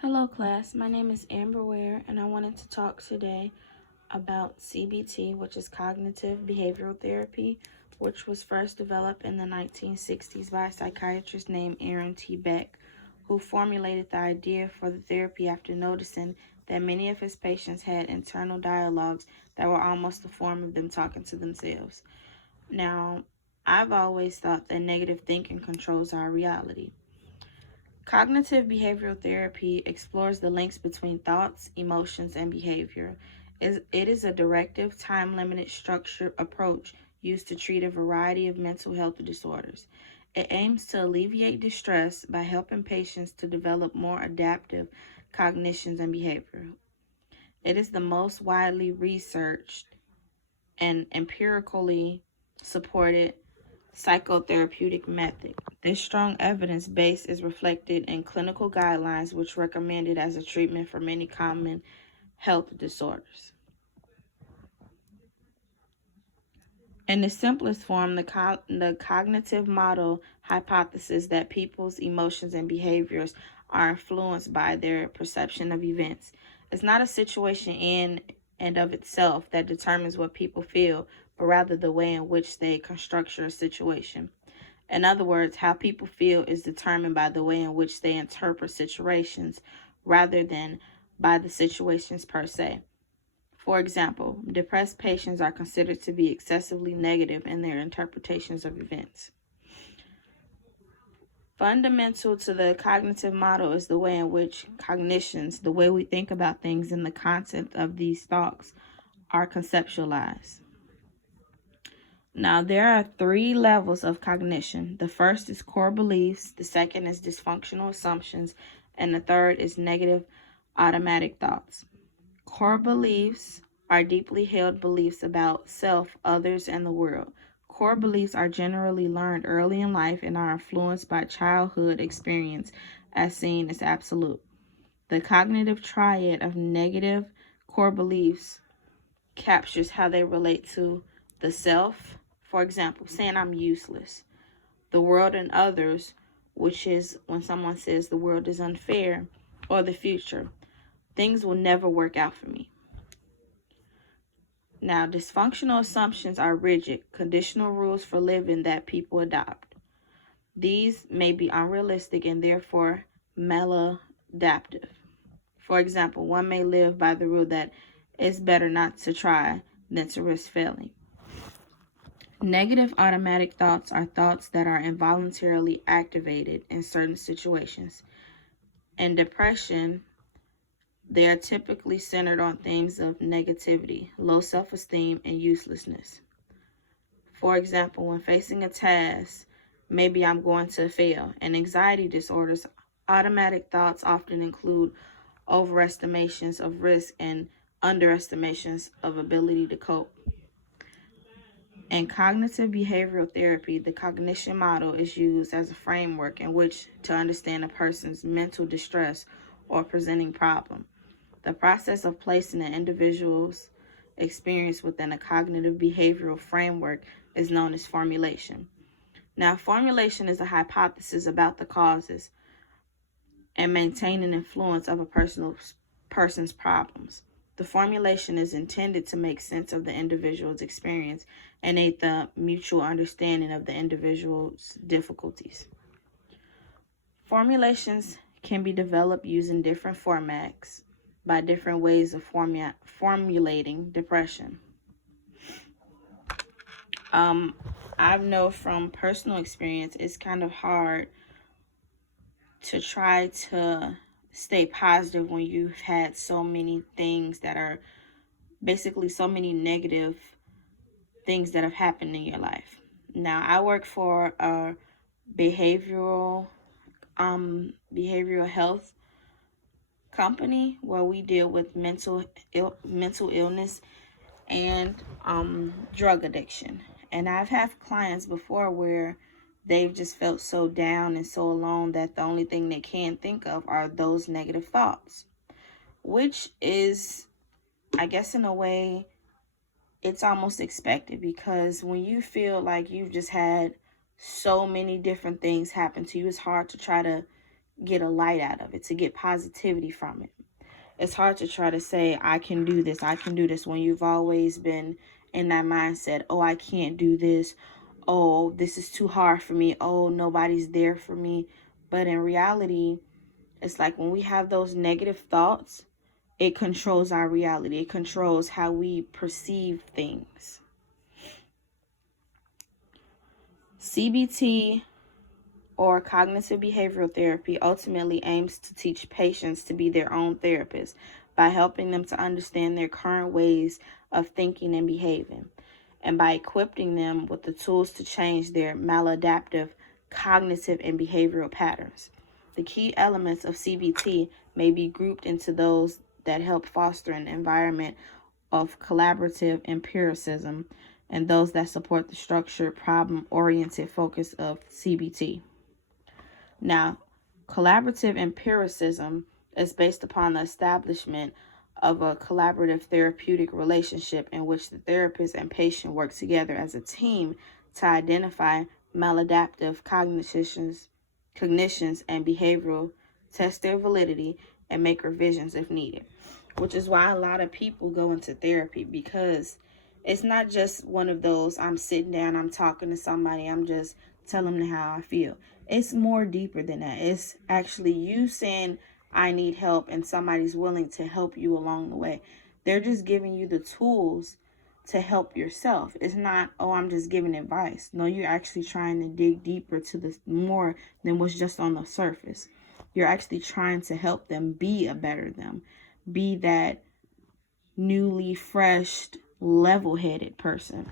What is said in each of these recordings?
Hello class, my name is Amber Ware and I wanted to talk today about CBT, which is cognitive behavioral therapy, which was first developed in the 1960s by a psychiatrist named Aaron T. Beck, who formulated the idea for the therapy after noticing that many of his patients had internal dialogues that were almost a form of them talking to themselves. Now, I've always thought that negative thinking controls our reality. Cognitive behavioral therapy explores the links between thoughts, emotions, and behavior. It is a directive, time-limited, structured approach used to treat a variety of mental health disorders. It aims to alleviate distress by helping patients to develop more adaptive cognitions and behavior. It is the most widely researched and empirically supported psychotherapeutic method. This strong evidence base is reflected in clinical guidelines which recommend it as a treatment for many common health disorders. In the simplest form, the cognitive model hypothesis that people's emotions and behaviors are influenced by their perception of events. It's not a situation in and of itself that determines what people feel, but rather the way in which they construct a situation. In other words, how people feel is determined by the way in which they interpret situations rather than by the situations per se. For example, depressed patients are considered to be excessively negative in their interpretations of events. Fundamental to the cognitive model is the way in which cognitions, the way we think about things and the content of these thoughts, are conceptualized. Now, there are three levels of cognition. The first is core beliefs, the second is dysfunctional assumptions, and the third is negative automatic thoughts. Core beliefs are deeply held beliefs about self, others, and the world. Core beliefs are generally learned early in life and are influenced by childhood experience as seen as absolute. The cognitive triad of negative core beliefs captures how they relate to the self, for example, saying I'm useless, the world and others, which is when someone says the world is unfair, or the future, things will never work out for me. Now, dysfunctional assumptions are rigid, conditional rules for living that people adopt. These may be unrealistic and therefore maladaptive. For example, one may live by the rule that it's better not to try than to risk failing. Negative automatic thoughts are thoughts that are involuntarily activated in certain situations. In depression, they are typically centered on themes of negativity, low self-esteem, and uselessness. For example, when facing a task, maybe I'm going to fail. In anxiety disorders, automatic thoughts often include overestimations of risk and underestimations of ability to cope. In cognitive behavioral therapy, the cognition model is used as a framework in which to understand a person's mental distress or presenting problem. The process of placing an individual's experience within a cognitive behavioral framework is known as formulation. Now, formulation is a hypothesis about the causes and maintaining influence of a person's problems. The formulation is intended to make sense of the individual's experience and aid the mutual understanding of the individual's difficulties. Formulations can be developed using different formats by different ways of formulating depression. I know from personal experience, it's kind of hard to try to stay positive when you've had so many things that are basically so many negative things that have happened in your life. Now, I work for a behavioral health company where we deal with mental illness and drug addiction. And I've had clients before where they've just felt so down and so alone that the only thing they can think of are those negative thoughts, which is, I guess in a way, it's almost expected, because when you feel like you've just had so many different things happen to you, it's hard to try to get a light out of it, to get positivity from it. It's hard to try to say, I can do this, when you've always been in that mindset, oh, I can't do this, oh, this is too hard for me, oh, nobody's there for me. But in reality, it's like when we have those negative thoughts, it controls our reality. It controls how we perceive things. CBT, or cognitive behavioral therapy, ultimately aims to teach patients to be their own therapists by helping them to understand their current ways of thinking and behaving, and by equipping them with the tools to change their maladaptive cognitive and behavioral patterns. The key elements of CBT may be grouped into those that help foster an environment of collaborative empiricism and those that support the structured, problem-oriented focus of CBT. Now, collaborative empiricism is based upon the establishment of a collaborative therapeutic relationship in which the therapist and patient work together as a team to identify maladaptive cognitions and behavioral, test their validity, and make revisions if needed. Which is why a lot of people go into therapy, because it's not just one of those, I'm sitting down, I'm talking to somebody, I'm just telling them how I feel. It's more deeper than that. It's actually you saying, I need help, and somebody's willing to help you along the way. They're just giving you the tools to help yourself. It's not, oh, I'm just giving advice. No, you're actually trying to dig deeper to the more than what's just on the surface. You're actually trying to help them be a better them. Be that newly fresh, level-headed person.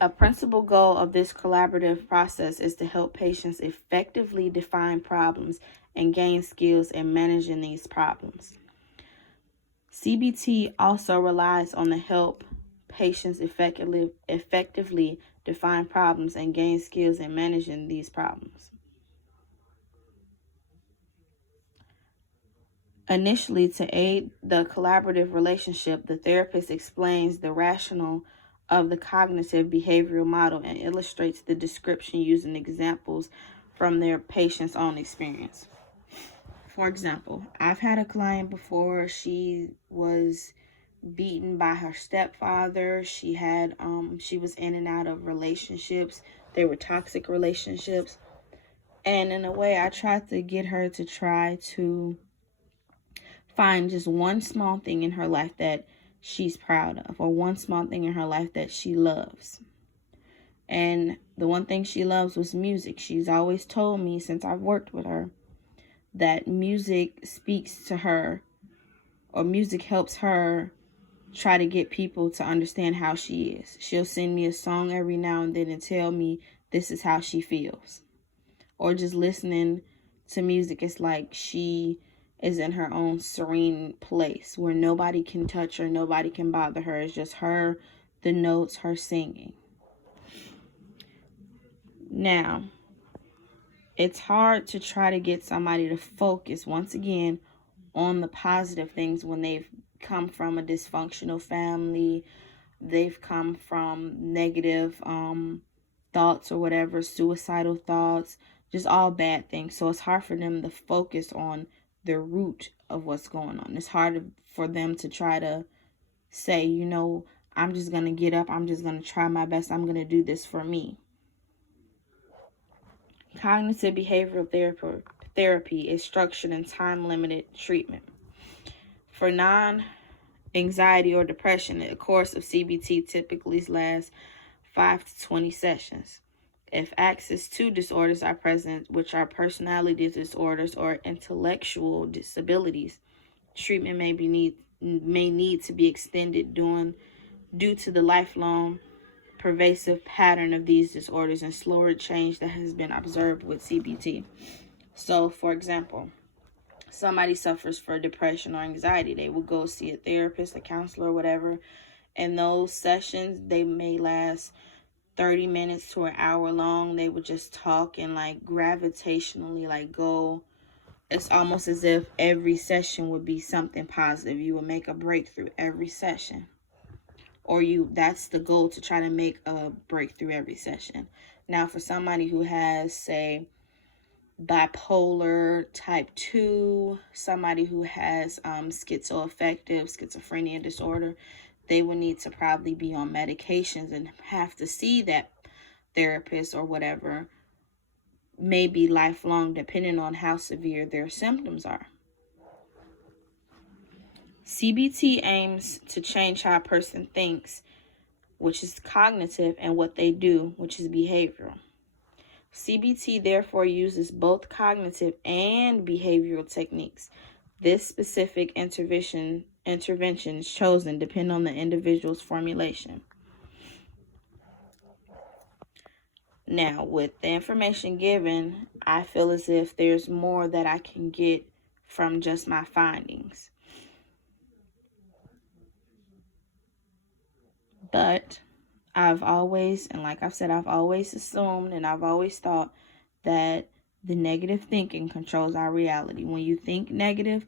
A principal goal of this collaborative process is to help patients effectively define problems and gain skills in managing these problems. CBT also relies on the help patients effectively define problems and gain skills in managing these problems. Initially, to aid the collaborative relationship, the therapist explains the rationale of the cognitive behavioral model and illustrates the description using examples from their patient's own experience. For example, I've had a client before. She was beaten by her stepfather. She was in and out of relationships. They were toxic relationships. And in a way, I tried to get her to try to find just one small thing in her life that she's proud of, or one small thing in her life that she loves. And the one thing she loves was music. She's always told me since I've worked with her that music speaks to her, or music helps her try to get people to understand how she is. She'll send me a song every now and then and tell me this is how she feels. Or just listening to music, it's like she is in her own serene place where nobody can touch her, nobody can bother her. It's just her, the notes, her singing. Now, it's hard to try to get somebody to focus, once again, on the positive things when they've come from a dysfunctional family, they've come from negative thoughts or whatever, suicidal thoughts, just all bad things. So it's hard for them to focus on the root of what's going on. It's hard for them to try to say, I'm just going to get up. I'm just going to try my best. I'm going to do this for me. Cognitive behavioral therapy is structured in time-limited treatment. For non-anxiety or depression, a course of CBT typically lasts 5 to 20 sessions. If access to disorders are present, which are personality disorders or intellectual disabilities, treatment may need to be extended due to the lifelong pervasive pattern of these disorders and slower change that has been observed with CBT. So, for example, somebody suffers from depression or anxiety, they will go see a therapist, a counselor, whatever, and those sessions, they may last 30 minutes to an hour long. They would just talk and gravitationally go. It's almost as if every session would be something positive. You would make a breakthrough every session. Or that's the goal, to try to make a breakthrough every session. Now, for somebody who has, say, bipolar type 2, somebody who has schizophrenia disorder, they will need to probably be on medications and have to see that therapist or whatever, maybe lifelong, depending on how severe their symptoms are. CBT aims to change how a person thinks, which is cognitive, and what they do, which is behavioral. CBT therefore uses both cognitive and behavioral techniques. This specific intervention is chosen depending on the individual's formulation. Now, with the information given, I feel as if there's more that I can get from just my findings. But I've always assumed and I've always thought that the negative thinking controls our reality. When you think negative,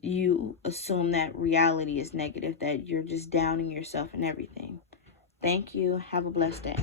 you assume that reality is negative, that you're just downing yourself and everything. Thank you. Have a blessed day.